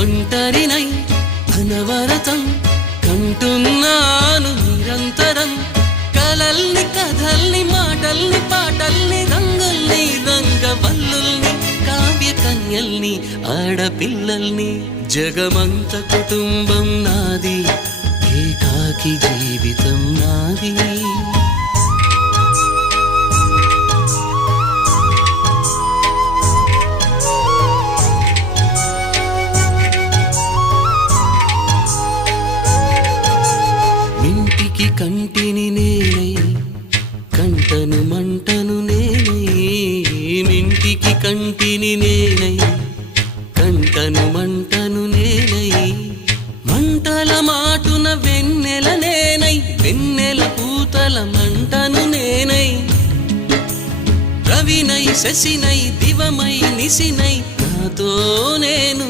ఒంటరినై అనవరతం కంటున్నాను నిరంతరం కలల్ని కథల్ని మాటల్ని పాటల్ని రంగుల్ని రంగవల్లుల్ని కావ్య కన్యల్ని ఆడపిల్లల్ని జగమంత కుటుంబం నాది ఏకాకి జీవితం నాది ఇంటికి కంటిని నేనై కంటను మంటను నేనై ఇంటికి కంటిని నేనై కంటను మంటను నేనై మంటల మాటున వెన్నెల నేనై వెన్నెల పూతల మంటను నేనై రవినై శశినై దివమై నిశినై నాతో నేను